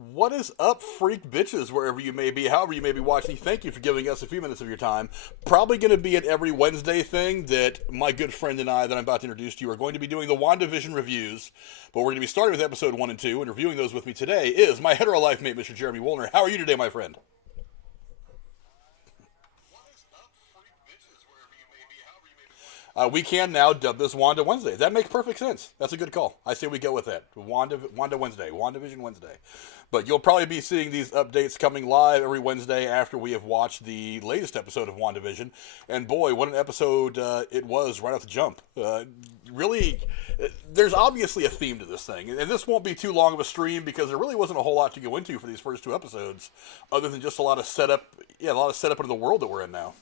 What is up, freak bitches, wherever you may be, however you may be watching? Thank you for giving us a few minutes of your time. Probably going to be an every Wednesday thing that my good friend and I, that I'm about to introduce to you, are going to be doing the WandaVision reviews. But we're going to be starting with episode 1 and 2, and reviewing those with me today is my hetero life mate, Mr. Jeremy Woolner. How are you today, my friend? We can now dub this Wanda Wednesday. That makes perfect sense. That's a good call. I say we go with that. Wanda Wednesday. WandaVision Wednesday. But you'll probably be seeing these updates coming live every Wednesday after we have watched the latest episode of WandaVision. And boy, what an episode it was right off the jump. Really, there's obviously a theme to this thing. And this won't be too long of a stream because there really wasn't a whole lot to go into for these first two episodes, other than just a lot of setup. Yeah, a lot of setup into the world that we're in now.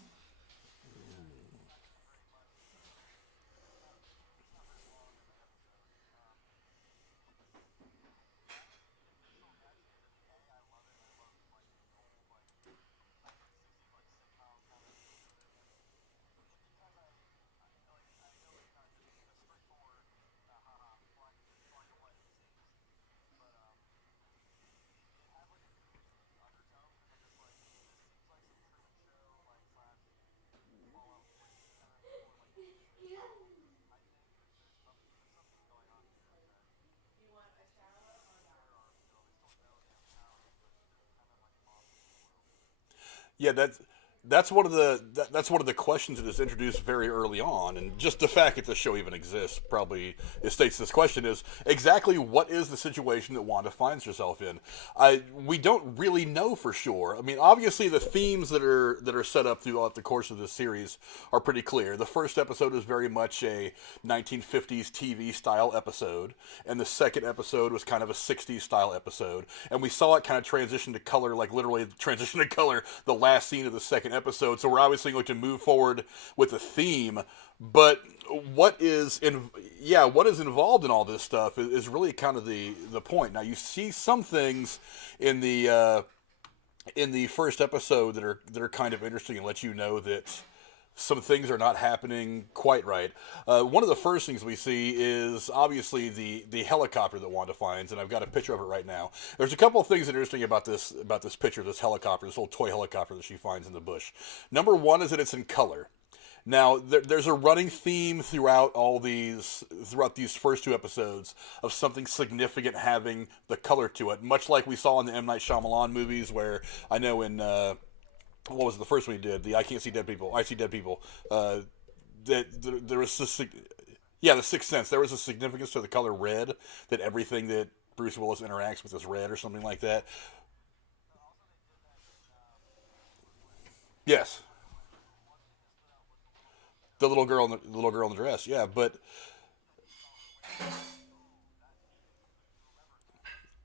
Yeah, that's one of that's one of the questions that is introduced very early on, and just the fact that the show even exists probably it states this question is exactly what is the situation that Wanda finds herself in. We don't really know for sure. I mean, obviously the themes that are set up throughout the course of this series are pretty clear. The first episode is very much a 1950s TV style episode, and the second episode was kind of a 60s style episode, and we saw it kind of transition to color, like literally transition to color the last scene of the second episode. So we're obviously going to move forward with the theme, but what is involved in all this stuff is really kind of the point. Now you see some things in the first episode that are kind of interesting and let you know that some things are not happening quite right. One of the first things we see is obviously the helicopter that Wanda finds, and I've got a picture of it right now. There's a couple of things that are interesting about this picture, this helicopter, this little toy helicopter that she finds in the bush. Number one is that it's in color. Now, there's a running theme throughout these first two episodes of something significant having the color to it, much like we saw in the M. Night Shyamalan movies, where I know in what was the first one he did? The I Can't See Dead People. I See Dead People. There was the Sixth Sense. There was a significance to the color red, that everything that Bruce Willis interacts with is red or something like that. Yes, the little girl in the dress. Yeah, but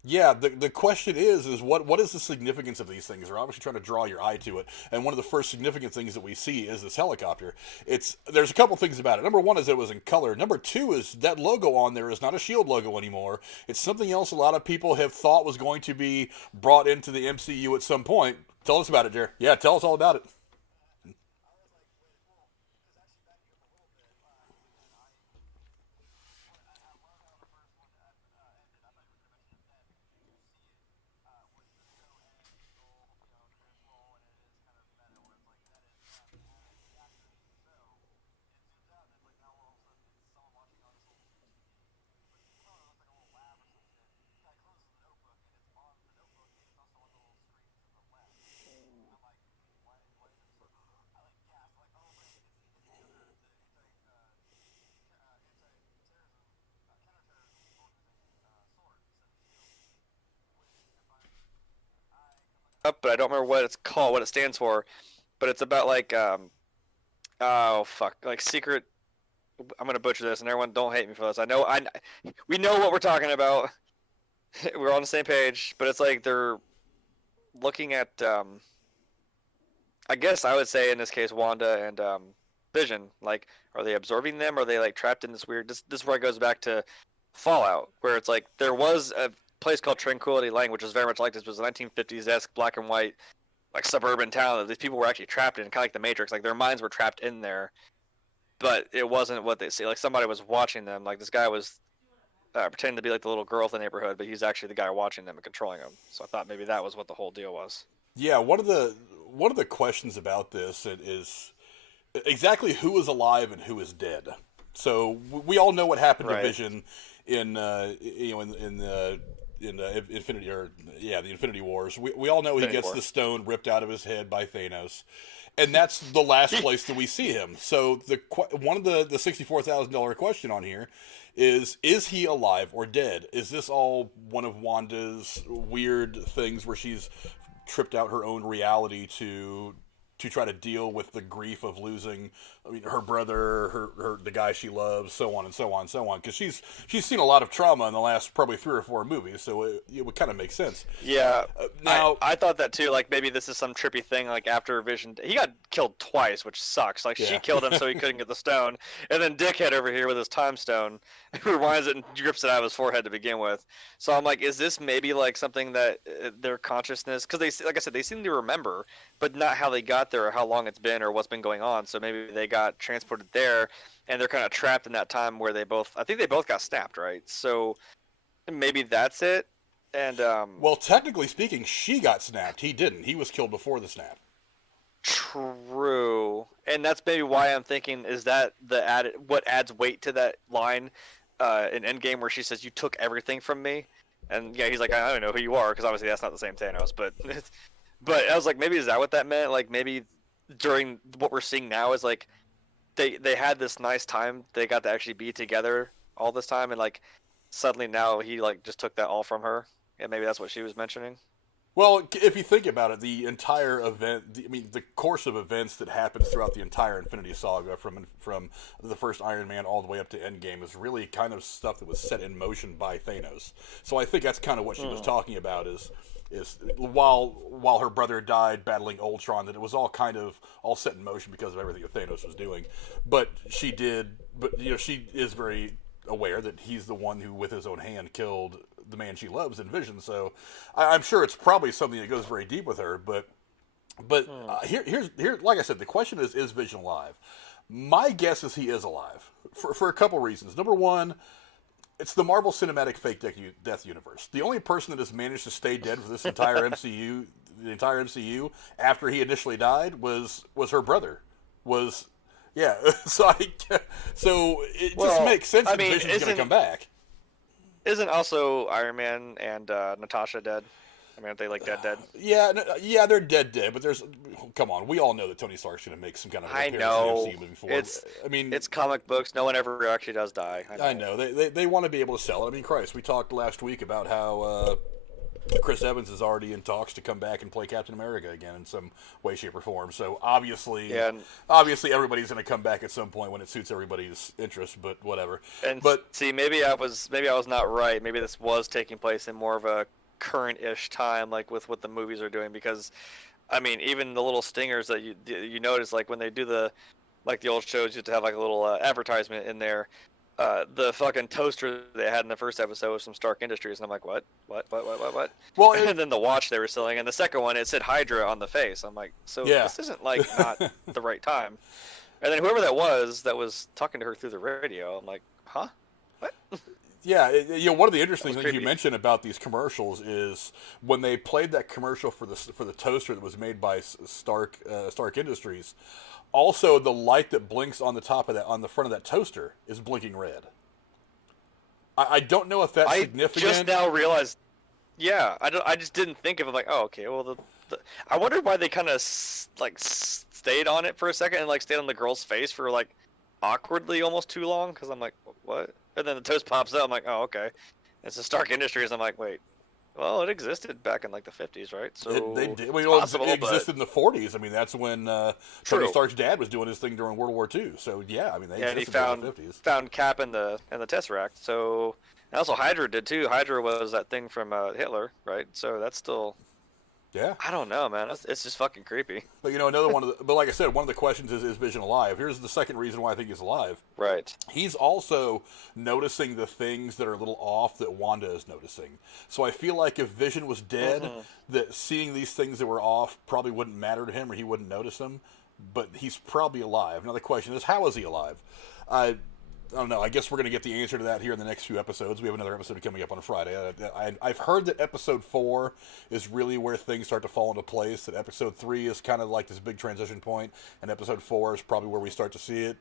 yeah, the question is what is the significance of these things? They're obviously trying to draw your eye to it, and one of the first significant things that we see is this helicopter. There's a couple things about it. Number one is it was in color. Number two is that logo on there is not a Shield logo anymore. It's something else a lot of people have thought was going to be brought into the MCU at some point. Tell us about it, Jer. Yeah, tell us all about it. Up, but I don't remember what it's called, what it stands for. But it's about like oh fuck, like secret. I'm gonna butcher this, and everyone don't hate me for this. We know what we're talking about. We're on the same page, but it's like they're looking at. I guess I would say in this case, Wanda and Vision. Like, are they absorbing them? Are they like trapped in this weird? This is where it goes back to Fallout, where it's like there was a place called Tranquility Lane, which was very much like this. It was a 1950s-esque black and white, like suburban town that these people were actually trapped in, kind of like the Matrix. Like their minds were trapped in there, but it wasn't what they see. Like somebody was watching them. Like this guy was. pretending to be like the little girl of the neighborhood, but he's actually the guy watching them and controlling them. So I thought maybe that was what the whole deal was. Yeah, one of the questions about this is exactly who is alive and who is dead. So we all know what happened to Vision in the Infinity Wars. We all know he gets the stone ripped out of his head by Thanos, and that's the last place that we see him. So one of the $64,000 question on here is he alive or dead? Is this all one of Wanda's weird things where she's tripped out her own reality to try to deal with the grief of losing, her brother, the guy she loves, so on and so on and so on? Because she's seen a lot of trauma in the last probably 3 or 4 movies, so it would kind of make sense. Yeah. Now I thought that too. Like maybe this is some trippy thing. Like after Vision, he got killed twice, which sucks. Like she killed him so he couldn't get the stone, and then Dickhead over here with his time stone rewinds it and grips it out of his forehead to begin with. So I'm like, is this maybe like something that their consciousness? Because they, like I said, they seem to remember, but not how they got there or how long it's been or what's been going on. So maybe they got transported there and they're kind of trapped in that time where I think they both got snapped, right? So maybe that's it. And well, technically speaking, she got snapped. He didn't. He was killed before the snap. True. And that's maybe why I'm thinking, is that what adds weight to that line in Endgame where she says, "You took everything from me." And yeah, he's like, "I don't know who you are," because obviously that's not the same Thanos, but I was like, maybe is that what that meant? Like maybe during what we're seeing now is like they had this nice time, they got to actually be together all this time, and like suddenly now he like just took that all from her, and maybe that's what she was mentioning. Well, if you think about it, the entire event, the course of events that happens throughout the entire Infinity Saga from the first Iron Man all the way up to Endgame is really kind of stuff that was set in motion by Thanos. So I think that's kind of what she was talking about is while her brother died battling Ultron, that it was all kind of all set in motion because of everything that Thanos was doing. But she is very aware that he's the one who, with his own hand, killed the man she loves in Vision. So I'm sure it's probably something that goes very deep with her. But here's like I said, the question is Vision alive? My guess is he is alive for a couple reasons. Number one, it's the Marvel Cinematic Fake Death Universe. The only person that has managed to stay dead for this entire MCU, the entire MCU, after he initially died was her brother. So it just makes sense that Vision's going to come back. Isn't also Iron Man and Natasha dead? I mean, aren't they like dead? Yeah, they're dead. But come on, we all know that Tony Stark's going to make some kind of appearance in the MCU moving forward. It's comic books. No one ever actually does die. I know. They want to be able to sell it. I mean, Christ, we talked last week about how Chris Evans is already in talks to come back and play Captain America again in some way, shape, or form. So obviously everybody's going to come back at some point when it suits everybody's interest. But whatever. See, maybe I was not right. Maybe this was taking place in more of a current-ish time, like with what the movies are doing. Because, I mean, even the little stingers that you notice, like when they do the old shows, used to have like a little advertisement in there. The fucking toaster they had in the first episode was from Stark Industries, and I'm like, what? Well, and then the watch they were selling, and the second one, it said Hydra on the face. I'm like, so this isn't like not the right time. And then whoever that was talking to her through the radio. I'm like, huh? What? Yeah, one of the interesting things you mentioned about these commercials is when they played that commercial for the toaster that was made by Stark Industries. Also, the light that blinks on the top of on the front of that toaster is blinking red. I don't know if that's significant. I just now realized. Yeah, I just didn't think of it like, oh, okay. Well, I wondered why they kind of stayed on it for a second and like stayed on the girl's face for like awkwardly almost too long, because I'm like, what? And then the toast pops up. I'm like, oh, okay. It's a Stark Industries. I'm like, wait. Well, it existed back in like the 50s, right? So they did. Well, it existed in the 40s. I mean, that's when Tony Stark's dad was doing his thing during World War II. So yeah, I mean, they existed in the 50s. Found Cap in the Tesseract. So and also Hydra did too. Hydra was that thing from Hitler, right? So that's still. Yeah. I don't know, man. It's just fucking creepy. But another one but like I said, one of the questions is Vision alive? Here's the second reason why I think he's alive. Right. He's also noticing the things that are a little off that Wanda is noticing. So I feel like if Vision was dead, that seeing these things that were off probably wouldn't matter to him, or he wouldn't notice them. But he's probably alive. Now the question is, how is he alive? I don't know. I guess we're going to get the answer to that here in the next few episodes. We have another episode coming up on Friday. I've heard that episode 4 is really where things start to fall into place. That episode 3 is kind of like this big transition point, and episode 4 is probably where we start to see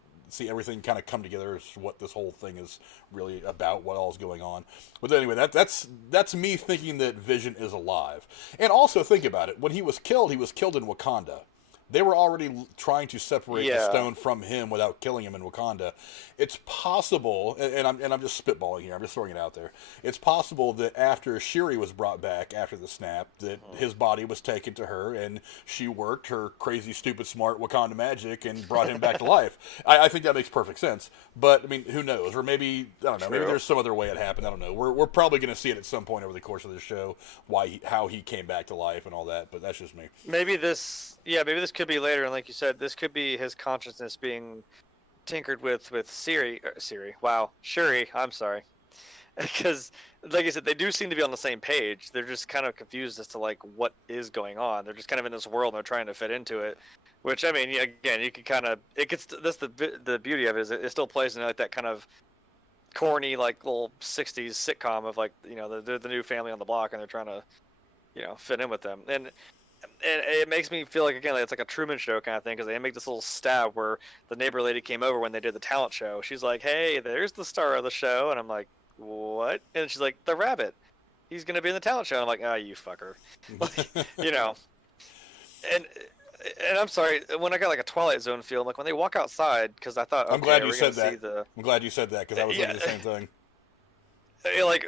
everything kind of come together as what this whole thing is really about, what all is going on. But anyway, that's me thinking that Vision is alive. And also think about it. When he was killed in Wakanda. They were already trying to separate the stone from him without killing him in Wakanda. It's possible, and I'm just spitballing here. I'm just throwing it out there. It's possible that after Shuri was brought back after the snap, that his body was taken to her, and she worked her crazy, stupid, smart Wakanda magic and brought him back to life. I think that makes perfect sense. But I mean, who knows? Or maybe I don't know. Maybe there's some other way it happened. I don't know. We're probably going to see it at some point over the course of the show. How he came back to life and all that. But that's just me. Maybe this could be later, and like you said, this could be his consciousness being tinkered with Shuri. I'm sorry, because like I said, they do seem to be on the same page. They're just kind of confused as to like what is going on. They're just kind of in this world and they're trying to fit into it. Which I mean, again, you could kind of that's the beauty of it is it still plays in like that kind of corny like little '60s sitcom of like the new family on the block and they're trying to fit in with them and it makes me feel like again like it's like a Truman Show kind of thing because they make this little stab where the neighbor lady came over when they did the talent show. She's like, "Hey, there's the star of the show," and I'm like, "What?" And she's like, "The rabbit. He's gonna be in the talent show." And I'm like, "Ah, you fucker," And I'm sorry when I got like a Twilight Zone feel. Like when they walk outside because I thought, I'm glad you said that. I'm glad you said that because I was thinking the same thing. Like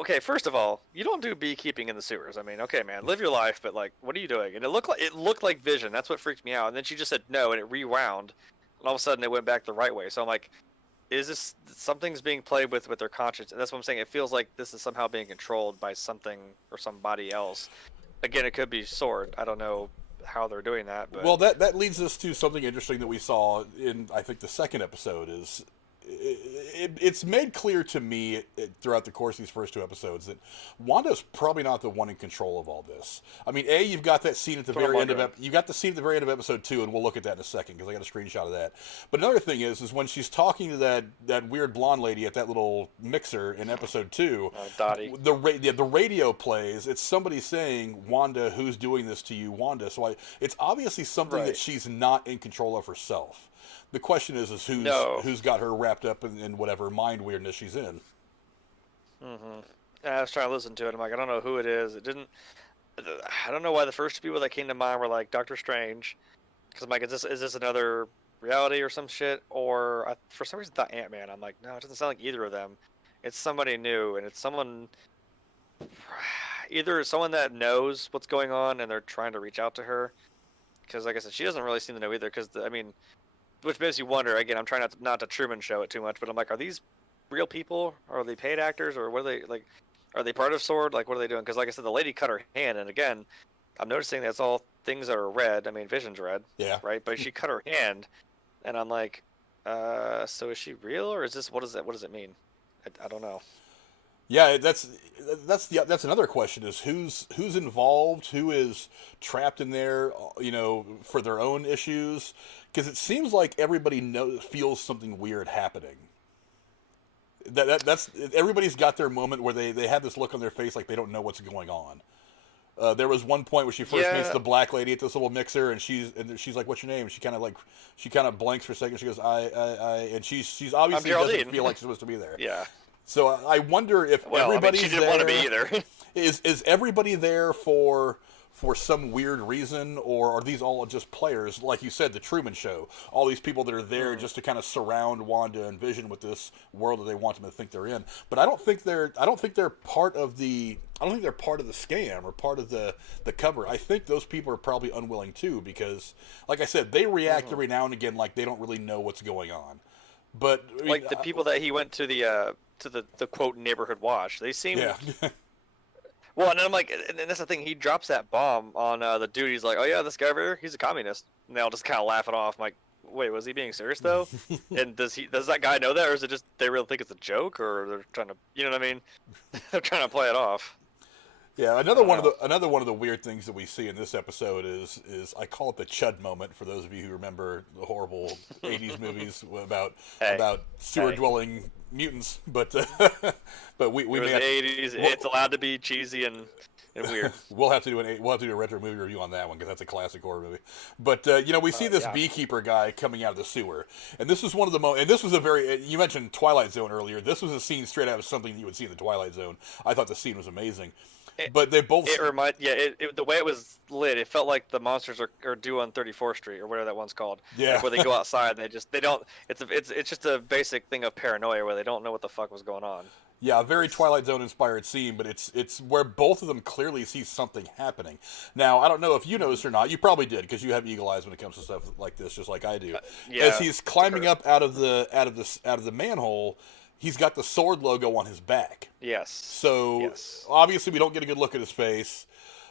okay, first of all, you don't do beekeeping in the sewers. I mean, okay, man, live your life, but like, what are you doing? And it looked like Vision. That's what freaked me out. And then she just said no, and it rewound, and all of a sudden it went back the right way. So I'm like, is this something's being played with their conscience? And that's what I'm saying. It feels like this is somehow being controlled by something or somebody else. Again, it could be Sword. I don't know how they're doing that. But... Well, that leads us to something interesting that we saw in I think the second episode is. It's made clear to me throughout the course of these first 2 episodes that Wanda's probably not the one in control of all this. I mean, you've got that scene at the very end of episode 2, and we'll look at that in a second because I got a screenshot of that. But another thing is when she's talking to that weird blonde lady at that little mixer in episode 2, Dottie. the radio plays. It's somebody saying, "Wanda, who's doing this to you, Wanda?" So it's obviously something that she's not in control of herself. The question is who's got her wrapped up in whatever mind weirdness she's in. Mm-hmm. I was trying to listen to it. I'm like, I don't know who it is. It didn't. I don't know why the first 2 people that came to mind were like Doctor Strange, because I'm like, is this another reality or some shit? Or for some reason I thought Ant-Man. I'm like, no, it doesn't sound like either of them. It's somebody new, and it's someone. Either someone that knows what's going on and they're trying to reach out to her, because like I said, she doesn't really seem to know either. Because which makes you wonder. Again, I'm trying not to Truman Show it too much, but I'm like, are these real people? Or are they paid actors? Or what are they like? Are they part of Sword? Like, what are they doing? Because like I said, the lady cut her hand, and again, I'm noticing that's all things that are red. I mean, Vision's red, right? But she cut her hand, and I'm like, so is she real, or is this what does it mean? I don't know. Yeah, that's another question is who's involved, who is trapped in there, for their own issues. Because it seems like everybody feels something weird happening. That's everybody's got their moment where they have this look on their face like they don't know what's going on. There was one point where she first meets the black lady at this little mixer, and she's like, "What's your name?" And she kind of blanks for a second. She goes, "I," and she's obviously doesn't feel like she's supposed to be there. Yeah. So I wonder if everybody's she didn't want to be either. Is everybody there for some weird reason, or are these all just players? Like you said, the Truman Show. All these people that are there just to kind of surround Wanda and Vision with this world that they want them to think they're in. But I don't think they're part of the. I don't think they're part of the scam or part of the cover. I think those people are probably unwilling too, because, like I said, they react every now and again like they don't really know what's going on. But I mean, like the people that he went to the quote neighborhood watch, they seem. Yeah. Well, and I'm like, and that's the thing. He drops that bomb on the dude. He's like, "Oh yeah, this guy over here, he's a communist." And they all just kind of laugh it off. I'm like, "Wait, was he being serious though?" And does that guy know that, or is it just they really think it's a joke, or they're trying to, you know what I mean? They're trying to play it off. Yeah, I don't know. another one of the weird things that we see in this episode is I call it the Chud moment for those of you who remember the horrible '80s movies Hey, about sewer hey. dwelling mutants. But but we It may was have the '80s. It's allowed to be cheesy and weird. we'll have to do a retro movie review on that one because that's a classic horror movie. But we see this Yeah. beekeeper guy coming out of the sewer, and this is one of the and this was a very you mentioned Twilight Zone earlier. This was a scene straight out of something that you would see in the Twilight Zone. I thought the scene was amazing. It, But they both. the way it was lit, it felt like the monsters are due on 34th Street or whatever that one's called. Yeah. Like where they go outside, they don't. It's just a basic thing of paranoia where they don't know what the fuck was going on. Yeah, a very Twilight Zone inspired scene, but it's where both of them clearly see something happening. Now, I don't know if you noticed or not. You probably did because you have eagle eyes when it comes to stuff like this, just like I do. Yeah. As he's climbing up out of the manhole, he's got the sword logo on his back. Yes. So Yes. obviously we don't get a good look at his face.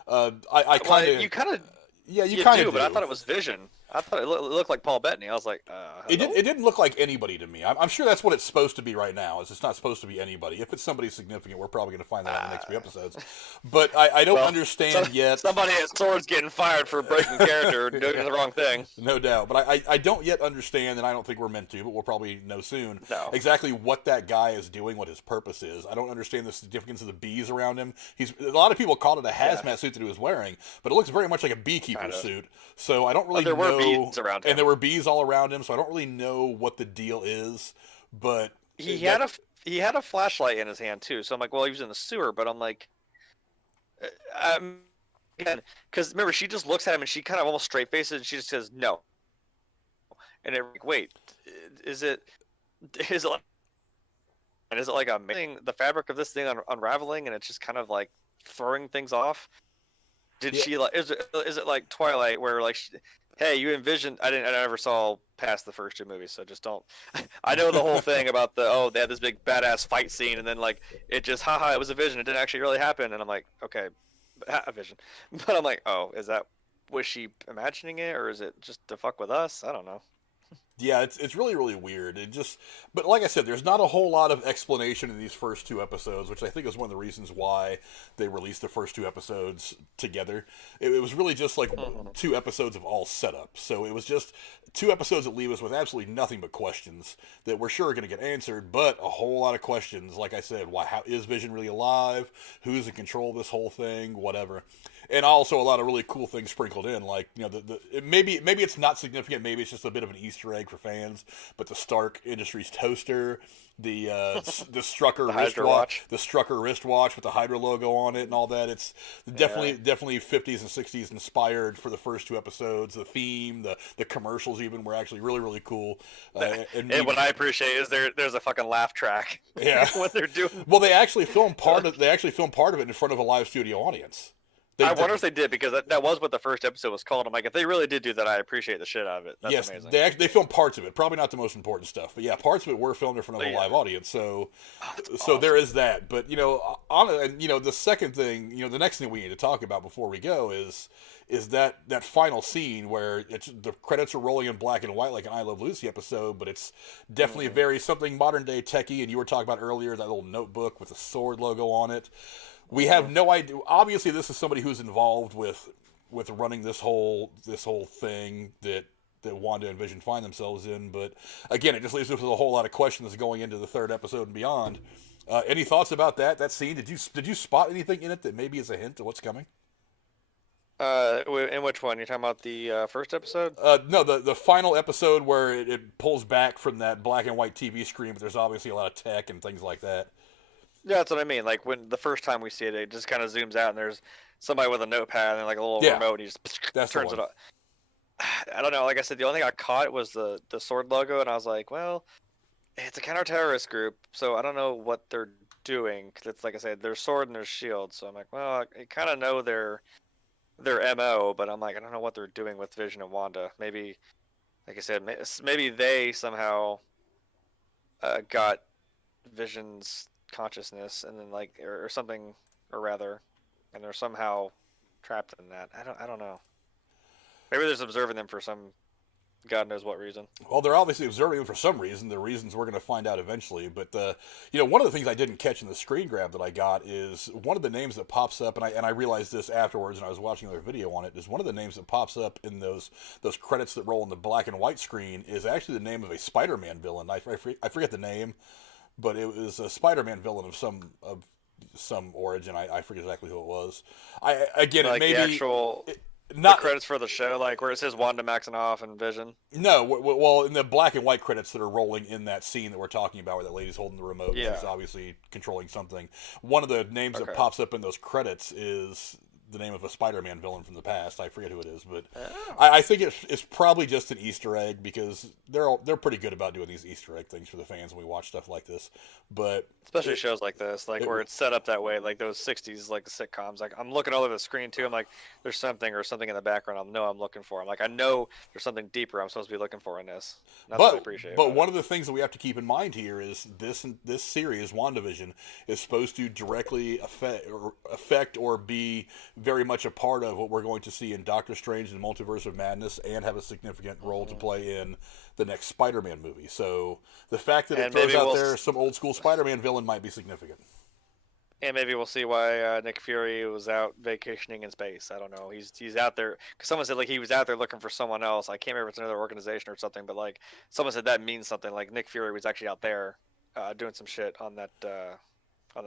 I Well, kind of you kind of yeah you you kind do, of but I thought it was Vision. I thought it looked like Paul Bettany. I was like, hello? It didn't look like anybody to me. I'm sure that's what it's supposed to be right now. It's not supposed to be anybody. If it's somebody significant, we're probably going to find that out in the next few episodes. But I don't understand yet. Somebody has swords getting fired for breaking character or doing the wrong thing. No doubt. But I don't yet understand, and I don't think we're meant to, but we'll probably know soon, No. exactly what that guy is doing, what his purpose is. I don't understand the significance of the bees around him. A lot of people called it a hazmat suit that he was wearing, but it looks very much like a beekeeper suit. So I don't really know. There were bees around him. And there were bees all around him, so I don't really know what the deal is. But He had a flashlight in his hand too. So I'm like, well, he was in the sewer, but I'm like, again, because remember, she just looks at him and she kind of almost straight faces and she just says no. And it like, wait, is it like, and is it like the fabric of this thing unraveling and it's just kind of like throwing things off? Did she like? Is it like Twilight where like, hey, you envisioned? I never saw past the first two movies, so just don't. I know the whole thing about they had this big badass fight scene, and then like it just haha, it was a vision. It didn't actually really happen, and I'm like, okay, a vision. But I'm like, oh, was she imagining it, or is it just to fuck with us? I don't know. yeah, it's really, really weird. But like I said, there's not a whole lot of explanation in these first two episodes, which I think is one of the reasons why they released the first two episodes together. It was really just like 2 episodes of all setup. So it was just 2 episodes that leave us with absolutely nothing but questions that we're sure are going to get answered, but a whole lot of questions. Like I said, how is Vision really alive? Who's in control of this whole thing? Whatever. And also a lot of really cool things sprinkled in, like maybe it's not significant, maybe it's just a bit of an Easter egg for fans. But the Stark Industries toaster, the Strucker wristwatch with the Hydra logo on it, and all that. It's definitely 50s and 60s inspired for the first 2 episodes. The theme, the commercials even were actually really, really cool. And what I appreciate is there's a fucking laugh track. Yeah, what they're doing. Well, they actually filmed part of it in front of a live studio audience. I wonder if they did, because that was what the first episode was called. I'm like, if they really did do that, I appreciate the shit out of it. That's amazing. They filmed parts of it, probably not the most important stuff, but yeah, parts of it were filmed in front of a live audience. So, awesome. There is that. But the second thing, the next thing we need to talk about before we go is that final scene where the credits are rolling in black and white like an I Love Lucy episode, but it's definitely very something modern day techie. And you were talking about earlier that little notebook with the sword logo on it. We have no idea. Obviously, this is somebody who's involved with running this whole thing that Wanda and Vision find themselves in. But again, it just leaves us with a whole lot of questions going into the 3rd episode and beyond. Any thoughts about that scene? Did you spot anything in it that maybe is a hint to what's coming? In which one? You're talking about the first episode? No, the final episode where it pulls back from that black and white TV screen, but there's obviously a lot of tech and things like that. Yeah, that's what I mean. Like when the first time we see it, it just kind of zooms out and there's somebody with a notepad and like a little remote. And he just turns it on. I don't know. Like I said, the only thing I caught was the sword logo, and I was like, well, it's a counter-terrorist group, so I don't know what they're doing. Cause it's like I said, there's sword and there's shield. So I'm like, well, I kind of know their MO, but I'm like, I don't know what they're doing with Vision and Wanda. Maybe, like I said, maybe they somehow got Vision's consciousness and then like or something, or rather, and they're somehow trapped in that. I don't know. Maybe they're just observing them for some God knows what reason. Well, they're obviously observing them for some reason. The reasons we're going to find out eventually. But one of the things I didn't catch in the screen grab that I got is one of the names that pops up, and I realized this afterwards, and I was watching another video on it. Is one of the names that pops up in those credits that roll on the black and white screen is actually the name of a SpiderMan villain. I forget the name, but it was a SpiderMan villain of some origin. I forget exactly who it was. Like it may the be actual not the credits for the show, like where it says Wanda Maximoff and Vision. No, well, in the black and white credits that are rolling in that scene that we're talking about, where that lady's holding the remote, Yeah. she's obviously controlling something. One of the names that pops up in those credits is the name of a Spider-Man villain from the past. I forget who it is, but I think it's probably just an Easter egg, because they're pretty good about doing these Easter egg things for the fans when we watch stuff like this. But especially shows like this, like where it's set up that way, like those '60s like sitcoms. Like I'm looking all over the screen too. I'm like, there's something in the background. I'm looking for. I'm like, I know there's something deeper I'm supposed to be looking for in this. That's what I appreciate. But one of the things that we have to keep in mind here is this series, WandaVision, is supposed to directly affect or be very much a part of what we're going to see in Doctor Strange and the Multiverse of Madness, and have a significant role to play in the next Spider-Man movie. So the fact that it throws out there some old school Spider-Man villain might be significant. And maybe we'll see why Nick Fury was out vacationing in space. I don't know. He's out there because someone said like he was out there looking for someone else. I can't remember if it's another organization or something, but like someone said that means something. Like Nick Fury was actually out there doing some shit on that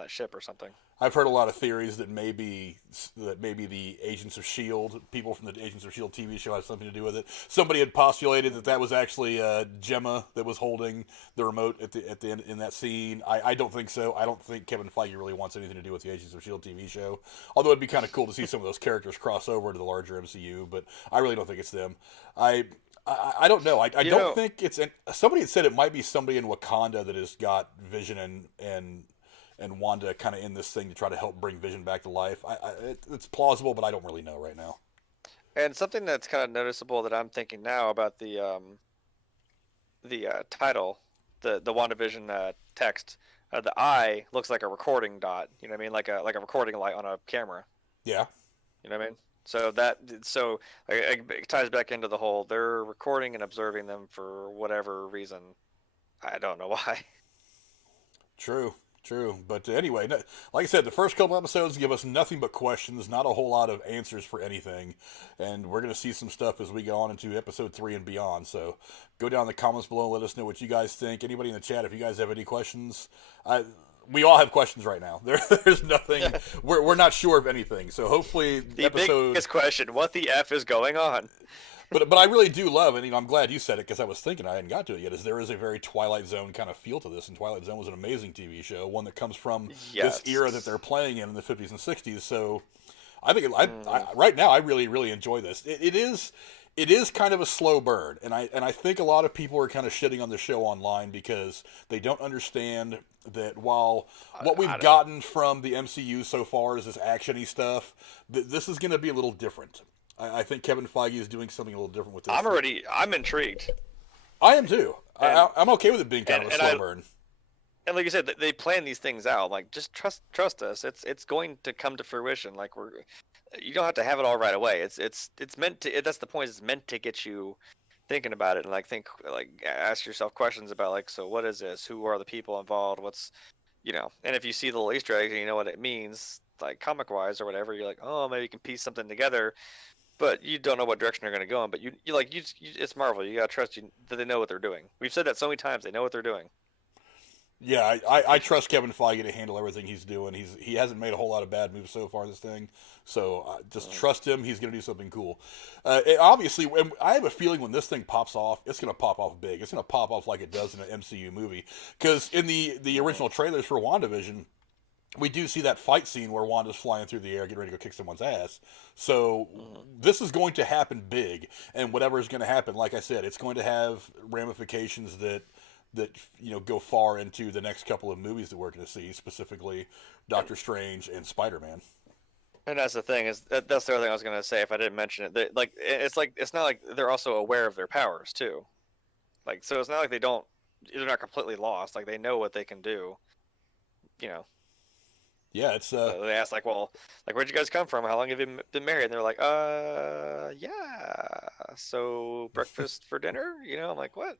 ship or something. I've heard a lot of theories that maybe the Agents of S.H.I.E.L.D., people from the Agents of S.H.I.E.L.D. TV show have something to do with it. Somebody had postulated that was actually Gemma that was holding the remote at the end in that scene. I don't think so. I don't think Kevin Feige really wants anything to do with the Agents of S.H.I.E.L.D. TV show. Although it'd be kind of cool to see some of those characters cross over to the larger MCU, but I really don't think it's them. I don't know. I don't think it's... Somebody had said it might be somebody in Wakanda that has got Vision and Wanda kind of in this thing to try to help bring Vision back to life. It's plausible, but I don't really know right now. And something that's kind of noticeable that I'm thinking now about the title, the WandaVision text, the eye looks like a recording dot. You know what I mean? Like a recording light on a camera. Yeah. You know what I mean? So it ties back into the whole they're recording and observing them for whatever reason. I don't know why. True. But anyway, like I said, the first couple episodes give us nothing but questions, not a whole lot of answers for anything. And we're going to see some stuff as we go on into episode 3 and beyond. So go down in the comments below and let us know what you guys think. Anybody in the chat, if you guys have any questions, we all have questions right now. There's nothing. We're not sure of anything. So hopefully the biggest question, what the F is going on? But I really do love, and I'm glad you said it because I was thinking I hadn't got to it yet, is there is a very Twilight Zone kind of feel to this, and Twilight Zone was an amazing TV show, one that comes from this era that they're playing in the 50s and 60s. So I think right now I really, really enjoy this. It is kind of a slow burn, and I think a lot of people are kind of shitting on the show online because they don't understand that while what we've gotten from the MCU so far is this action-y stuff, this is going to be a little different. I think Kevin Feige is doing something a little different with this. I'm intrigued. I am too. I'm okay with it being kind of a slow burn. And like you said, they plan these things out. Like, just trust us. It's going to come to fruition. Like you don't have to have it all right away. It's meant to. That's the point. It's meant to get you thinking about it and ask yourself questions about so what is this? Who are the people involved? What's And if you see the little Easter eggs and you know what it means, like comic wise or whatever, you're like, oh, maybe you can piece something together. But you don't know what direction they're going to go in. But it's Marvel. You got to trust that they know what they're doing. We've said that so many times. They know what they're doing. Yeah, I trust Kevin Feige to handle everything he's doing. He hasn't made a whole lot of bad moves so far in this thing. So just trust him. He's going to do something cool. Obviously, I have a feeling when this thing pops off, it's going to pop off big. It's going to pop off like it does in an MCU movie. Because in the original trailers for WandaVision, we do see that fight scene where Wanda's flying through the air, getting ready to go kick someone's ass. So this is going to happen big, and whatever is going to happen, like I said, it's going to have ramifications that go far into the next couple of movies that we're going to see, specifically Doctor Strange and Spider-Man. And that's the thing that's the other thing I was going to say if I didn't mention it. It's not like they're also aware of their powers too. So it's not like they're not completely lost. Like they know what they can do. Yeah, it's they asked where'd you guys come from? How long have you been married? And they're like, yeah. so breakfast for dinner? I'm like, what?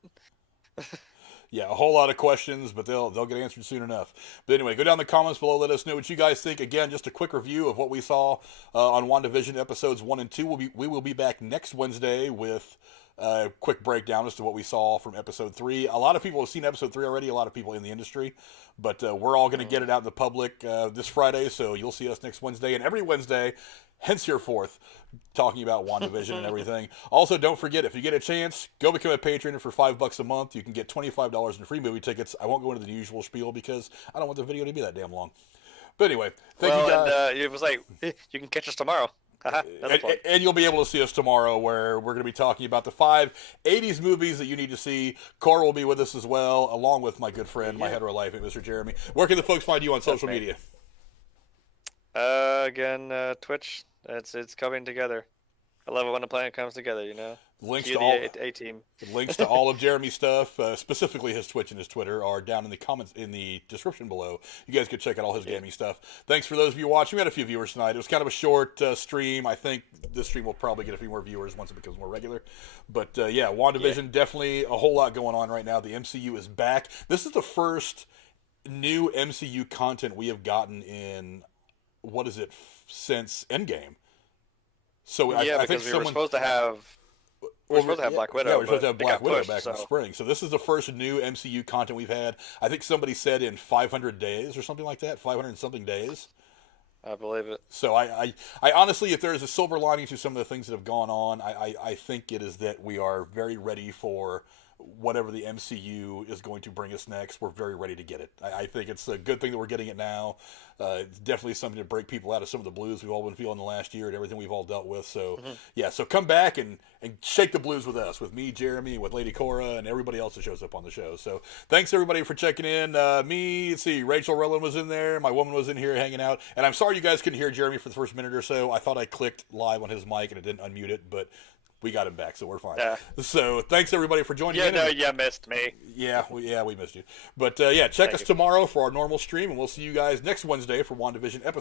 Yeah, a whole lot of questions, but they'll get answered soon enough. But anyway, go down in the comments below. Let us know what you guys think. Again, just a quick review of what we saw on WandaVision episodes 1 and 2. We will be back next Wednesday with a quick breakdown as to what we saw from episode 3. A lot of people have seen episode 3 already, a lot of people in the industry. But we're all going to get it out in the public this Friday, so you'll see us next Wednesday. And every Wednesday, henceforth, talking about WandaVision and everything. Also, don't forget, if you get a chance, go become a patron for $5 a month. You can get $25 in free movie tickets. I won't go into the usual spiel because I don't want the video to be that damn long. But anyway, thank you guys. And it was like, you can catch us tomorrow. And you'll be able to see us tomorrow, where we're going to be talking about the 5 80s movies that you need to see. Cora will be with us as well, along with my good friend, my hetero life, Mr. Jeremy. Where can the folks find you on social media? Again, Twitch. It's coming together. I love it when the plan comes together. Links to to all A-team. Links to all of Jeremy's stuff, specifically his Twitch and his Twitter, are down in the comments in the description below. You guys can check out all his gaming stuff. Thanks for those of you watching. We had a few viewers tonight. It was kind of a short stream. I think this stream will probably get a few more viewers once it becomes more regular. But yeah, WandaVision, definitely a whole lot going on right now. The MCU is back. This is the first new MCU content we have gotten in, since Endgame. So I think we were supposed to have. We're supposed to have Black Widow. Yeah, we're supposed to have Black Widow pushed, back in the spring. So this is the first new MCU content we've had. I think somebody said in 500 days or something like that, 500 and something days. I believe it. So I honestly, if there is a silver lining to some of the things that have gone on, I think it is that we are very ready for whatever the MCU is going to bring us next. We're very ready to get it. I think it's a good thing that we're getting it now. It's definitely something to break people out of some of the blues we've all been feeling the last year and everything we've all dealt with. So, yeah, so come back and shake the blues with us, with me, Jeremy, with Lady Cora, and everybody else that shows up on the show. So thanks, everybody, for checking in. Rachel Rowland was in there. My woman was in here hanging out. And I'm sorry you guys couldn't hear Jeremy for the first minute or so. I thought I clicked live on his mic and it didn't unmute it, but we got him back, so we're fine. So thanks, everybody, for joining in. You missed me. Yeah, we missed you. But, check us tomorrow for our normal stream, and we'll see you guys next Wednesday for WandaVision episode